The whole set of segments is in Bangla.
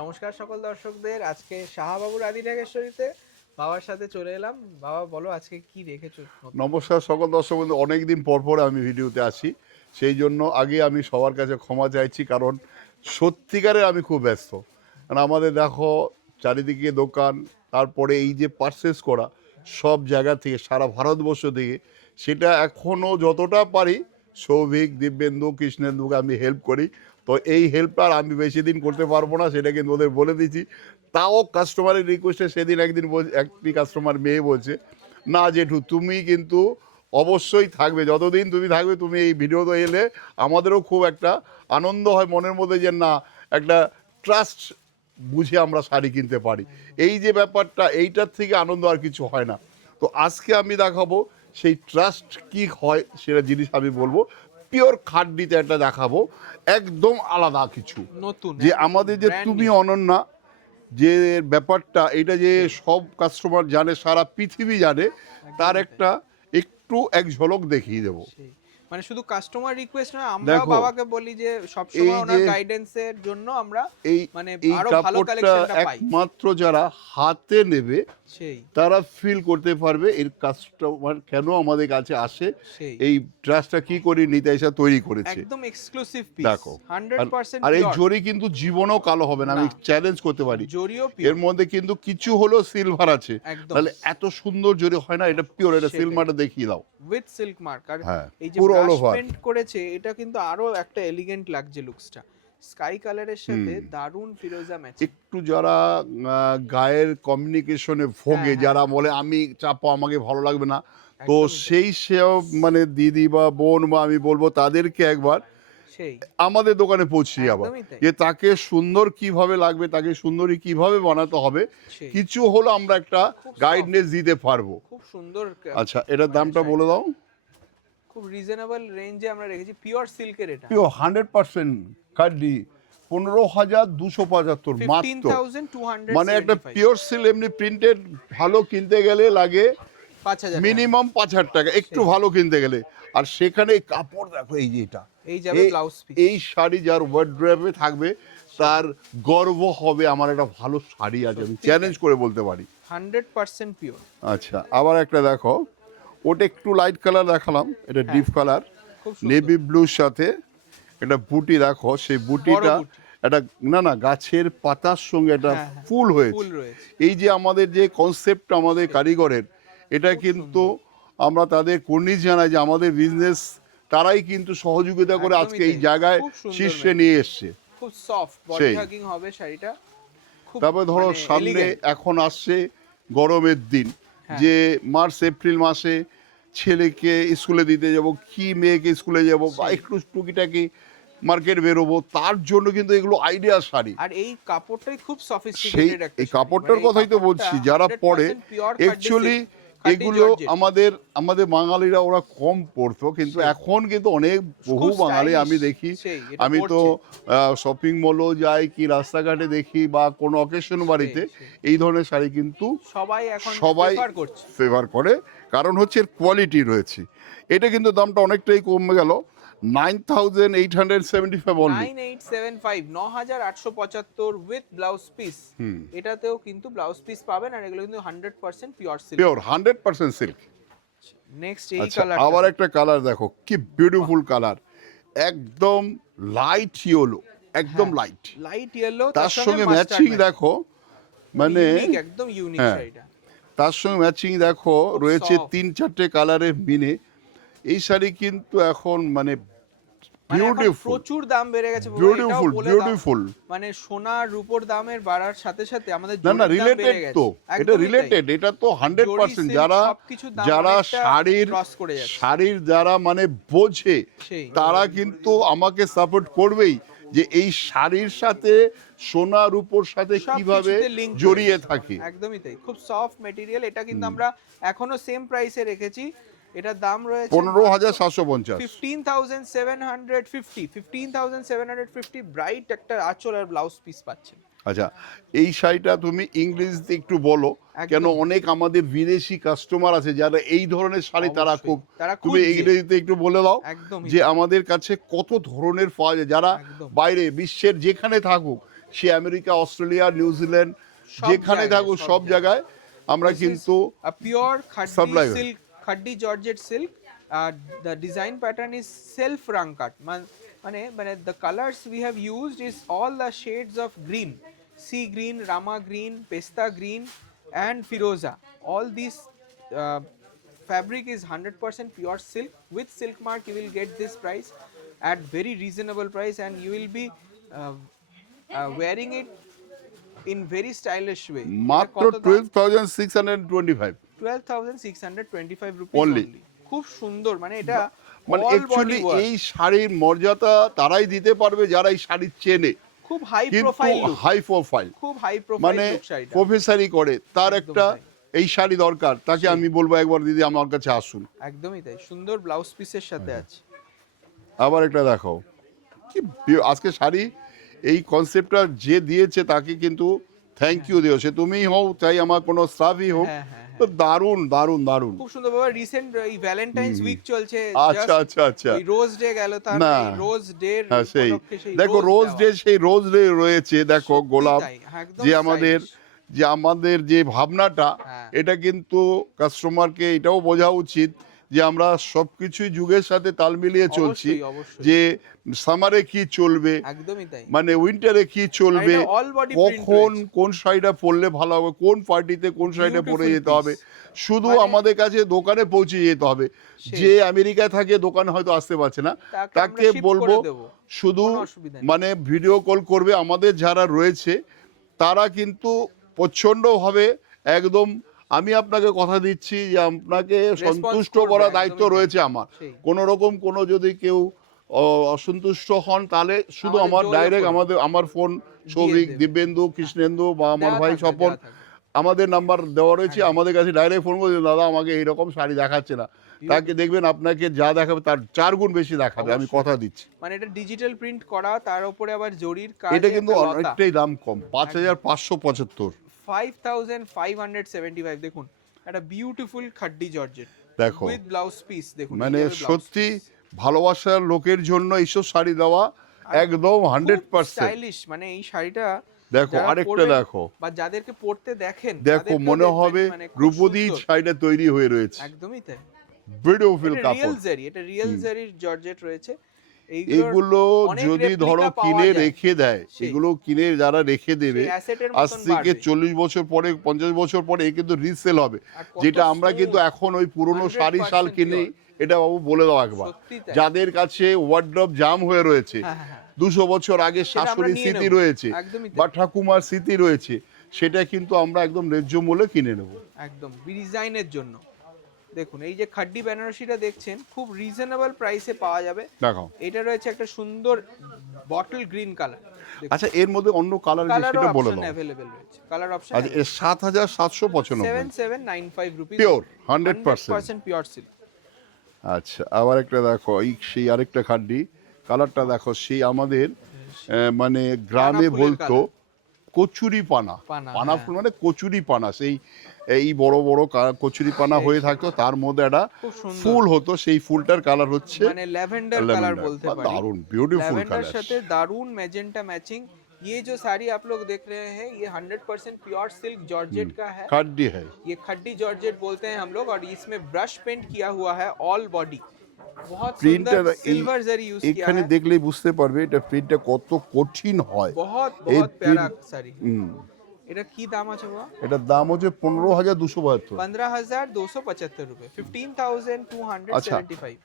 নমস্কার সকল দর্শকদের। আজকে শাহবাবুর আদি নাগেশ্বরীতে বাবার সাথে চলে এলাম। বাবা বলো আজকে কি রেখেছো নতুন? নমস্কার সকল দর্শক বন্ধু, অনেকদিন পর পর আমি ভিডিওতে আসি, সেই জন্য আগে আমি সবার কাছে ক্ষমা চাইছি, কারণ সত্যিকারে আমি খুব ব্যস্ত। কারণ আমাদের দেখো চারিদিকে দোকান, তারপরে এই যে পারচেস করা সব জায়গা থেকে সারা ভারতবর্ষ থেকে, সেটা এখনও যতটা পারি সৌভিক, দিব্যেন্দু, কৃষ্ণেন্দুকে আমি হেল্প করি। তো এই হেল্পটা আর আমি বেশি দিন করতে পারবো না, সেটা কিন্তু ওদের বলে দিচ্ছি। তাও কাস্টমারের রিকোয়েস্টে সেদিন একটি কাস্টমার মেয়ে বলছে, না জেঠু তুমি কিন্তু অবশ্যই থাকবে, যতদিন তুমি থাকবে তুমি এই ভিডিওতে এলে আমাদেরও খুব একটা আনন্দ হয় মনের মধ্যে, যে না একটা ট্রাস্ট বুঝে আমরা শাড়ি কিনতে পারি। এই যে ব্যাপারটা, এইটার থেকে আনন্দ আর কিছু হয় না। তো আজকে আমি দেখাবো সেই ট্রাস্ট কি হয়, সেটা জিনিস আমি বলবো। পিওর খাটনিতে একটা দেখাবো, একদম আলাদা কিছু, নতুন যে একদম আমাদের যে ব্র্যান্ড তুমি নিউ। অনন্যা যে ব্যাপারটা, এটা যে সব কাস্টমার জানে, সারা পৃথিবী জানে, তার একদমই তাই। একটা একটু এক ঝলক দেখিয়ে দেবো। সেই মানে শুধু কাস্টমার রিকোয়েস্ট নয়, আমরাও দেখো বাবাকে বলি যে এই সবসময় ওনার যে গাইডেন্সের জন্য আমরা এই মানে এই আরো ভালো কাপড়টা কালেকশনটা পাই। একমাত্র যারা হাতে নেবে সেই তারা ফিল করতে পারবে এর কাস্টমার কেন আমাদের কাছে আসে, সেই এই ড্রেসটা কি করে নিতাইসা তৈরি করেছে। একদম এক্সক্লুসিভ পিস, দেখো, আর 100% আর এই পিওর। জরি কিন্তু জীবনও কালো হবে না, আমি না, চ্যালেঞ্জ করতে পারি। জরিও এর পিওর। মধ্যে কিন্তু কিছু হলো সিলভার আছে, একদম তাহলে এত সুন্দর জরি হয় না। এটা পিওর, এটা সেটাই, সিলভারটা দেখিয়ে দাও। With silk mark. আর হ্যাঁ, এই যে পুরো অল ব্রাশ ওভার। পেন্ট করেছে, এটা কিন্তু আরো একটা এলিগেন্ট লাগছে লুকসটা। স্কাই কালারের সাথে দারুন ফিরোজা ম্যাচিং। একটু যারা গায়ের কমিউনিকেশনে ভোগে, হ্যাঁ, যারা বলে আমি চাপো আমাকে ভালো লাগবে না, তো একদমই তাই। সেই সব মানে দিদি বা বোন বা আমি বলবো তাদেরকে একবার সেই আমাদের দোকানে পৌঁছে যাবা, একদমই তাই। যে তাকে সুন্দর কিভাবে লাগবে, তাকে সুন্দরী কিভাবে বানাতে হবে, সেই কিছু হলো আমরা একটা খুব সফট, গাইডনেস দিতে পারবো। খুব সুন্দর আচ্ছা, এটার মানে দামটা বলে শাড়িটা দাও। খুব রিজনেবল রেঞ্জে আমরা রেখেছি। পিওর সিল্কের এটা পিও 100% কার্ডি, 15,275 মাত্র। মানে একটা 15,275, পিওর সিল্ক এমনি প্রিন্টেড ভালো কিনতে গেলে লাগে 5,000 টাকা। মিনিমাম 5,000 টাকা, একটু সেই ভালো কিনতে গেলে। আর সেখানে এই কাপড় দেখো, এই যে এটা, এই যাবে এই ব্লাউজ পিস। এই শাড়ি যার ওয়ার্ড্রোবে থাকবে তার গর্ব হবে, আমার একটা ভালো শাড়ি আছে, আমি সত্যি চ্যালেঞ্জ তাই, করে বলতে পারি। 100% পিওর। আচ্ছা, আবার একটা দেখো, ওটা একটু লাইট কালার দেখালাম, এটা হ্যাঁ, ডিপ কালার, খুব সুন্দর নেভি ব্লুর সাথে এটা বুটি। দেখো সেই বড় বুটিটা, বুটি। এটা না না গাছের পাতার সঙ্গে এটা হ্যাঁ হ্যাঁ, ফুল ফুল হয়েছে। রয়েছে। এই যে আমাদের যে কনসেপ্ট আমাদের সেই কারিগরের, এটা খুব কিন্তু সুন্দর। আমরা তাদের কর্নিশ জানাই যে আমাদের বিজনেস তারাই কিন্তু সহযোগিতা করে একদমই আজকে এই তাই, জায়গায় খুব সুন্দর শীর্ষে ম্যাচিং। নিয়ে এসছে। খুব সফট বডি সেই হাগিং হবে শাড়িটা। খুব তারপরে ধরো মানে সামনে এলিগেন্ট। এখন আসছে গরমের দিন, হ্যাঁ, যে মার্চ এপ্রিল মাসে ছেলেকে স্কুলে দিতে যাব, কি মেয়েকে স্কুলে যাব, বা সেই একটু টুকিটাকি মার্কেট বেরোবো, তার জন্য কিন্তু এগুলো আইডিয়া শাড়ি। আর এই কাপড়টাই খুব সেই সফিস্টিকেটেড একটা এই শাড়ি। মানে কাপড়টার এই কথাই তো কাপড়টা বলছি, যারা পরে 100% পিওর খাড্ডি অ্যাকচুয়ালি সিল্ক, খাড্ডি এগুলো জর্জেট। আমাদের আমাদের বাঙালিরা ওরা কম পরতো, কিন্তু সেই এখন কিন্তু অনেক বহু খুব বাঙালি স্টাইলিশ। আমি দেখি। সেই এটা আমি তো পড়ছে। শপিং মলও যাই কি রাস্তাঘাটে দেখি বা কোনো অকেশন সেই বাড়িতে, সেই এই ধরনের শাড়ি কিন্তু সবাই এখন সবাই প্রেফার করছে। ফেভার করে, কারণ হচ্ছে এর কোয়ালিটি রয়েছে। এটা কিন্তু দামটা অনেকটাই কমে গেল, 9,875 অনলি। 9875, 9,875 with blouse piece. এটাতেও কিন্তু ব্লাউজ পিস পাবেন, আর এগুলো কিন্তু 100% pure silk. Pure 100% silk. Next এই আচ্ছা, কালারটা আবার একটা কালার দেখো, কি বিউটিফুল কালার, একদম লাইট ইয়েলো, একদম হ্যাঁ, লাইট। লাইট ইয়েলো, তার সঙ্গে ম্যাচিং দেখো, মানে ইউনিক, একদম ইউনিক হ্যাঁ, শাড়িটা। তার সঙ্গে ম্যাচিং দেখো খুব রয়েছে সফট। 3-4টে কালারের মিনে। এই শাড়ি কিন্তু এখন মানে মানে এখন বিউটিফুল, প্রচুর দাম বেড়ে গেছে বাবা, এটাও বিউটিফুল, বলে দাও। বিউটিফুল। মানে সোনা রূপোর দামের বাড়ার সাথে সাথে আমাদের না না, জরির দাম রিলেটেড বেড়ে তো, গেছে। এটা একদমই তাই। রিলেটেড, এটা তো জরি 100%। সিল্ক যারা সবকিছুর দাম যারা অনেকটা শাড়ির ক্রস করে যাচ্ছে। শাড়ির যারা মানে বোঝে, সেই তারা কিন্তু আমাকে সাপোর্ট করবেই, যে এই শাড়ির সাথে সোনা রূপোর সাথে কিভাবে সবকিছুতে লিংক জড়িয়ে থাকে। একদমই তাই, খুব সফট মেটেরিয়াল। এটা কিন্তু আমরা এখনো সেম প্রাইসে রেখেছি। এটার দাম রয়েছে 15,750। 15,750, 15,750 ব্রাইট একটা আঁচল আর ব্লাউজ পিস পাচ্ছেন। আচ্ছা, এই শাড়িটা তুমি ইংরেজিতে একটু বলো, কেন একদম অনেক আমাদের বিদেশি কাস্টমার আছে যারা এই ধরনের শাড়ি তারা অবশ্যই খুব, তারা তুমি খুঁজছে। ইংরেজিতে একটু বলে দাও, একদমই যে তাই, আমাদের কাছে কত ধরনের পাওয়া যায়, যারা একদম বাইরে বিশ্বের যেখানে থাকুক সে আমেরিকা, অস্ট্রেলিয়া, নিউজিল্যান্ড, সব যেখানে জায়গায়, থাকুক সব সব জায়গায় আমরা This is কিন্তু a pure khaddi supply হয়। silk, khaddi georgette silk. The design pattern is self rung cut. মানে the colors we have used is all the shades of green, sea green, rama green, pesta green, and firoza. All these uh, fabric is 100% pure silk. With silk mark, you will get this price at very reasonable price, and you will be wearing it in very stylish way. মাত্র এটা কত দাম? 12,625। 12,625 rupees Only. only. খুব সুন্দর, মানে এটা মানে all অ্যাকচুয়ালি body work. এই শাড়ির মর্যাদা তারাই দিতে পারবে যারা এই শাড়ি চেনে, খুব হাই কিন্তু প্রোফাইল লুক, হাই প্রোফাইল, খুব হাই প্রোফাইল মানে লুক শাড়িটা। প্রফেসরি করে, তার একদম একটা তাই। এই শাড়ি দরকার, তাকে আমি বলবো একবার দিদি আমার কাছে আসুন। একদমই তাই, সুন্দর ব্লাউজ পিসের সাথে আছে। আবার একটা দেখাও, কি আজকে শাড়ি এই কনসেপ্টটা যে দিয়েছে তাকে কিন্তু থ্যাংক ইউ দিও, সে তুমিই হও চাই আমার কোনো স্টাফই হোক, হ্যাঁ, হ্যাঁ, তো দারুণ দারুণ দারুণ। খুব সুন্দর বাবা। রিসেন্ট এই ভ্যালেন্টাইন্স উইক চলছে, আচ্ছা আচ্ছা আচ্ছা, ওই রোজ ডে গেল, তার না রোজ ডে হ্যাঁ সেই উপলক্ষে সেই দেখো রোজ ডে, সেই রোজ ডে রয়েছে, দেখো সত্যি গোলাপ, তাই, একদম যে আমাদের stylish। যে আমাদের যে ভাবনাটা, হ্যাঁ। এটা কিন্তু কাস্টমারকে এটাও বোঝা উচিত যে আমরা সবকিছুই যুগের সাথে তাল মিলিয়ে চলছি, অবশ্যই, অবশ্যই। যে সামারে কি চলবে, একদমই তাই। মানে উইন্টারে কি চলবে, আর এটা all body print কখন রয়েছে। কোন শাড়িটা পরলে ভালো হবে, কোন পার্টিতে কোন শাড়িটা পরে Beautiful যেতে হবে, piece। শুধু মানে- আমাদের কাছে দোকানে পৌঁছে যেতে হবে। সেই। যে আমেরিকায় থাকে, দোকানে হয়তো আসতে পারছে না, তাকে তাকে আমরা ship বলবো করে দেবো। শুধু কোনো অসুবিধা নেই। মানে ভিডিও কল করবে। আমাদের যারা রয়েছে তারা কিন্তু প্রচণ্ডভাবে একদম, আমি আপনাকে কথা দিচ্ছি যে আপনাকে সন্তুষ্ট করবে, করার একদমই দায়িত্ব তাই। রয়েছে আমার। সেই। কোনো রকম কোনো যদি কেউ অসন্তুষ্ট হন, তাহলে শুধু আমাদের আমার যোগাযোগ ডাইরেক্ট করুন। আমার ফোন, সৌভিক, দেবে। দিব্যেন্দু, কৃষ্ণেন্দু বা আমার দেওয়া ভাই থাকবে, স্বপন, দেওয়া থাকবে। আমাদের নাম্বার দেওয়া রয়েছে, একদম। আমাদের কাছে ডাইরেক্ট ফোন করে দাদা আমাকে এইরকম শাড়ি দেখাচ্ছে না, তাকে দেখবেন আপনাকে যা দেখাবে তার 4 গুণ বেশি দেখাবে, আমি অবশ্যই। কথা দিচ্ছি। মানে এটা ডিজিটাল প্রিন্ট করা, তার উপরে আবার জরির কাজ। এটা কিন্তু অনেকটাই দাম কম, 5,575। 5575 দেখুন, একটা বিউটিফুল খাড্ডি জর্জেট দেখো উইথ ব্লাউজ পিস, দেখুন মানে সত্যি ভালোবাসার লোকের জন্য এইসব শাড়ি দেওয়া একদম 100%। স্টাইলিশ। মানে এই শাড়িটা দেখো যারা আরেকটা পরবেন দেখো, বা যাদেরকে পরতে দেখেন, দেখো তাদেরকেও মনে দেখবেন হবে মানে খুব দ্রৌপদীর সুন্দর। শাড়িটা তৈরি হয়ে রয়েছে, একদমই তাই। বিউটিফুল এটা রিয়েল কাপড়। জারি, এটা রিয়েল জারির জর্জেট রয়েছে। এগুলো অনেক যদি replica ধরো পাওয়া কিনে যায়। রেখে দেয়, সেই। এগুলো কিনে যারা রেখে দেবে, সেই asset এর আজ মতন থেকে বাড়বে। 40 বছর পরে, 50 বছর পরে এ কিন্তু রিসেল হবে, আর কত যেটা আমরা smooth, কিন্তু এখন ওই পুরনো 100% শাড়ি শাল কিনে, এটা বাবু বলে দাও একবার, সত্যি তাই। যাদের কাছে ওয়ার্ড্রপ জাম হয়ে রয়েছে, হ্যাঁ, হ্যাঁ, হ্যাঁ। 200 বছর আগে সেটা আমরা শাশুড়ির নিয়ে স্মৃতি নেব। রয়েছে একদমই তাই। বা ঠাকুমার স্মৃতি রয়েছে, সেটা কিন্তু আমরা একদম ন্যায্য মূল্যে কিনে নেব। একদম ডিজাইনের জন্য। দেখুন এই যে খাড্ডি বেনারসিটা দেখছেন, খুব রিজনেবল প্রাইসে পাওয়া যাবে। দেখাও। এটা রয়েছে একটা সুন্দর বটল গ্রিন কালার। আচ্ছা এর মধ্যে অন্য কালার কালার সেটা বলে অপশন দাও। अवेलेबल রয়েছে, কালার অপশন। আচ্ছা এর 7,795 7795 রুপিস, পিওর 100% 100%। Pure silk. আচ্ছা আবার একটা দেখো, এই সেই আরেকটা খাড্ডি, কালারটা দেখো, সেই আমাদের মানে গ্রামে ফুলের বলতো কচুরি পানা, পানা, পানা হ্যাঁ। ফুল মানে কচুরি পানা, সেই এই বড় বড় কচুরি পানা হয়ে থাকতো, তার মধ্যে একটা খুব সুন্দর। ফুল হতো, সেই ফুলটার কালার হচ্ছে মানে ল্যাভেন্ডার কালার ল্যাভেন্ডার। বলতে পারি। দারুণ বিউটিফুল ল্যাভেন্ডার কালার। সাথে दारुण मैजेंटा मैचिंग। ये जो साड़ी आप लोग देख रहे हैं, ये 100% प्योर सिल्क जॉर्जेट का है। খাড্ডি হ্যাঁ, ये खड्डी जॉर्जेट बोलते हैं हम लोग, और इसमें ब्रश पेंट किया हुआ है ऑल बॉडी। बहुत প্রিন্টটা सुंदर सिल्वर जरी यूज किया এখানে है। দেখলেই বুঝতে পারবে এটা প্রিন্টটা কত কঠিন হয়। बहुत এই बहुत प्यारा print- साड़ी। হুম, এটা কি দাম আছে বাবা? এটার দাম হচ্ছে 15,272। 15,275 रुपए, আচ্ছা 15,275।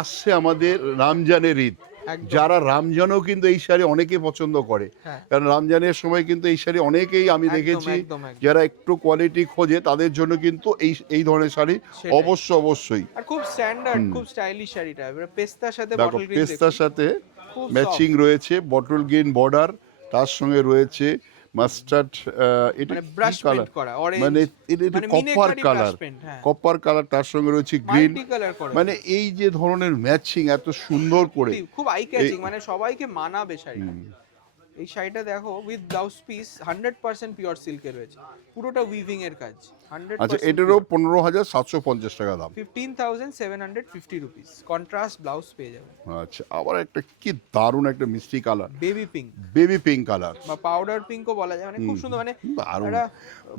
আসছে আমাদের রমজানের ঈদ, একদম। যারা রমজানও কিন্তু এই শাড়ি অনেকে পছন্দ করে, হ্যাঁ। কারণ রমজানের সময় কিন্তু এই শাড়ি অনেকেই আমি একদম, দেখেছি একদম, একদম। যারা একটু কোয়ালিটি খোঁজে, তাদের জন্য কিন্তু এই ধরনের শাড়ি সেটাই। অবশ্যই। আর খুব স্ট্যান্ডার্ড, খুব স্টাইলিশ শাড়িটা। এবার পেস্তার সাথে দেখো বটল গ্রিন পেস্তার সাথে খুব ম্যাচিং রয়েছে, বটল গ্রিন বর্ডার, তার সঙ্গে রয়েছে মাস্টার্ড, এটা মানে কি ব্রাশ কালার, পেইন্ট করা অরেঞ্জ, মানে এটা মানে copper meenakari colour, brush paint, হ্যাঁ। কপার কালার, তার সঙ্গে রয়েছে গ্রিন, মাল্টি কালার করে। মানে এই যে ধরনের ম্যাচিং এত সুন্দর করে, খুব আই ক্যাচিং, মানে সবাইকে মানাবে শাড়িটা। এই শাড়িটা দেখো উইথ ব্লাউজ পিস 100% পিওর সিল্কে রয়েছে, পুরোটা উইভিং এর কাজ 100%। আচ্ছা, এটারও 15,750 টাকা দাম। 15,750 রুপিস কন্ট্রাস্ট ব্লাউজ পেয়ে যাবে। আচ্ছা, আবার একটা কি দারুণ একটা মিষ্টি colour, baby pink baby pink colour, বা পাউডার পিঙ্কও বলা যায়, মানে খুব সুন্দর, মানে দারুণ। একটা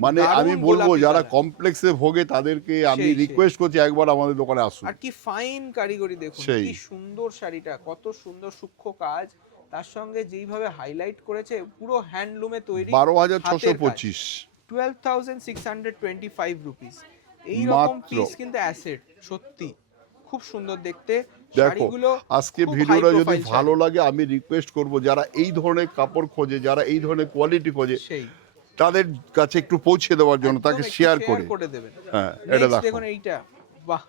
মানে দারুণ আমি বলবো গোলাপি যারা colour। কমপ্লেক্সে ভোগে তাদেরকে আমি সেই। রিকোয়েস্ট করছি একবার আমাদের দোকানে আসুন। আর কি ফাইন কারিগরি দেখুন, সেই। কি সুন্দর শাড়িটা, কত সুন্দর সূক্ষ্ম কাজ, তার সঙ্গে যেইভাবে হাইলাইট করেছে, পুরো হ্যান্ডলুমে তৈরি, 12,625। 12,625 রুপিস। এইরকম মাত্র। পিস কিন্তু অ্যাসেট, সত্যি খুব সুন্দর দেখতে দেখো, শাড়িগুলো। আজকে খুব ভিডিওটা high যদি profile ভালো শাড়ি। লাগে আমি রিকোয়েস্ট করব যারা এই ধরনের কাপড় খোঁজে, যারা এই ধরনের কোয়ালিটি খোঁজে, সেই তাদের কাছে একটু পৌঁছে দেওয়ার জন্য একদম তাকে একটু শেয়ার share করে। করে দেবেন। হ্যাঁ, এটা Next দেখো, দেখুন এইটা, বাহ,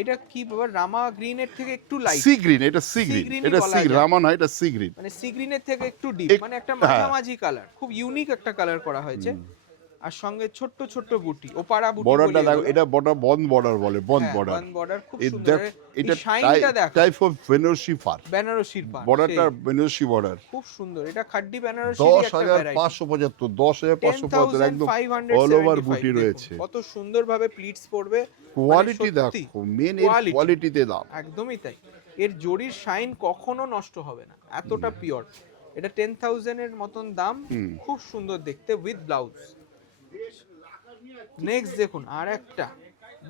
এটা কি বাবা, রামা গ্রিনের থেকে একটু লাইট, সি গ্রিন, এটা সি Sea গ্রিন, green ই এটা বলা সি যায়। রামা নয়, এটা সি গ্রিন। মানে সি গ্রিনের থেকে একটু ডিপ, মানে একটা হ্যাঁ। মাঝামাঝি কালার, খুব ইউনিক একটা কালার করা হয়েছে। আর সঙ্গে ছোট্ট ছোট্ট বুটি, ওপারা বুটি বর্ডারটা বলি দেখো, এগুলো। এটা বর্ডার বন্ধ বর্ডার বলে, বন্ধ হ্যাঁ, বর্ডার। one border, খুব এই সুন্দর। দেখ, এটা এই শাইনটা দেখো, টাইপ অফ বেনারসি ফার, বেনারসির পাড়, বর্ডারটা বেনারসি বর্ডার। খুব সুন্দর। এটা খাড্ডি বেনারসির একটা ভ্যারাইটি। 10,575, 10,575 একদম অল ওভার বুটি 10,575 রয়েছে। কত সুন্দরভাবে প্লিটস পড়বে, কোয়ালিটি মানে সত্যি, দেখো, মেন এর quality। কোয়ালিটিতে দাম। একদমই তাই, এর জরির শাইন কখনো নষ্ট হবে না, এতটা পিওর। এটা 10,000 এর মতন দাম, খুব সুন্দর দেখতে উইথ ব্লাউজ। নেক্সট দেখুন আর একটা,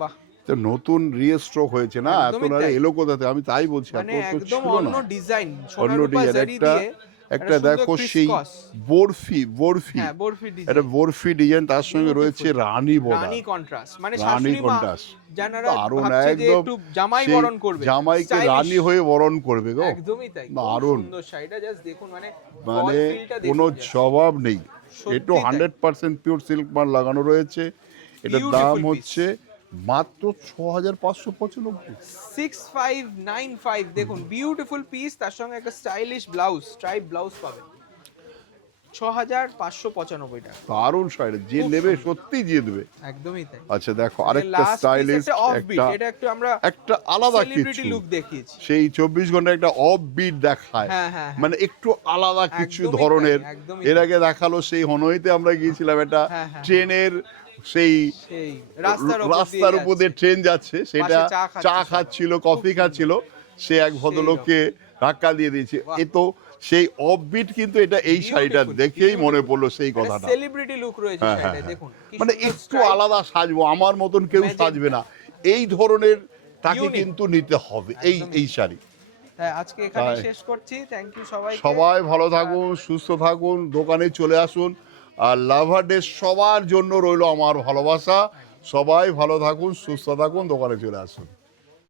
বাহ, তো নতুন রিস্টক হয়েছে না, এত একদমই নারে তাই। এলো কোথাতে, আমি তাই বলছি, মানে এত তো একদম ছিল অন্য না। ডিজাইন, অন্য সোনারূপা ডিজাইন, জারি একটা দিয়ে একটা সুন্দর দেখো সেই crisscross। বরফি, বরফি, হ্যাঁ, বরফি একটা ডিজাইন, বরফি ডিজাইন, তার সঙ্গে রয়েছে রানী বর্ডার, রানী কন্ট্রাস্ট, মানে রানী শাশুড়ি মা কন্ট্রাস্ট, যারা দারুণ ভাবছে যে একদম। একটু জামাই সেই বরণ করবে, জামাইকে stylish। রানী হয়ে বরণ করবে গো, একদমই তাই, খুব দারুণ। সুন্দর শাড়িটা, জাস্ট দেখুন, মানে মানে fall feel-টা দেখুন কোনো just। জবাব নেই। সত্যি একটু তাই। 100% পিওর সিল্ক মাল লাগানো রয়েছে। এটার Beautiful দাম piece। হচ্ছে মাত্র 6,595। 6595, দেখুন বিউটিফুল পিস, তার সঙ্গে একটা স্টাইলিশ ব্লাউজ, স্ট্রাইপ ব্লাউজ পাবেন, 6,595 টাকা। দারুণ শাড়ি, যে খুব নেবে সুন্দর। সত্যি দিয়ে দেবে। একদমই তাই। আচ্ছা দেখো, আরেকটা লাস্ট পিস স্টাইলিশ, একটা অফবিট, একটা এটা একটু আমরা একটা আলাদা সেলিব্রিটি কিছু, লুক দেখিয়েছি। সেই 24 ঘন্টা একটা অফ বিট দেখায়, হ্যাঁ, হ্যাঁ, হ্যাঁ। মানে একটু আলাদা কিছু একদমই তাই, ধরনের। একদমই এর তাই। আগে দেখালো সেই হনইতে আমরা গিয়েছিলাম, একটা হ্যাঁ, হ্যাঁ, ট্রেনের সেই সেই রাস্তার রাস্তার উপর দিয়ে ট্রেন যাচ্ছে, সেটা পাশে চা খাচ্ছে চা সবাই। খাচ্ছিল, কফি খাচ্ছিল, সে এক ভদ্রলোককে ধাক্কা দিয়ে দিয়েছে। বাহ। এ তো সেই অফবিট, কিন্তু এটা এই শাড়িটা Beautiful, দেখেই মনে beautiful। পড়লো সেই কথাটা। সেলিব্রিটি লুক রয়েছে হ্যাঁ, শাড়িটায়, হ্যাঁ, দেখুন কি মানে সুন্দর একটু stripe। আলাদা সাজবো, আমার মতন কেউ Magenta। সাজবে না, এই ধরনের তাকে Unique। কিন্তু নিতে হবে এই একদমই। এই শাড়ি। হ্যাঁ, আজকে এখানে তাই। শেষ করছি, থ্যাংক ইউ সবাই। সবাই ভালো থাকুন, সুস্থ থাকুন, দোকানে চলে আসুন। আর লাভার ডে সবার জন্য রইলো আমার ভালোবাসা। সবাই ভালো থাকুন, সুস্থ থাকুন, দোকানে চলে আসুন।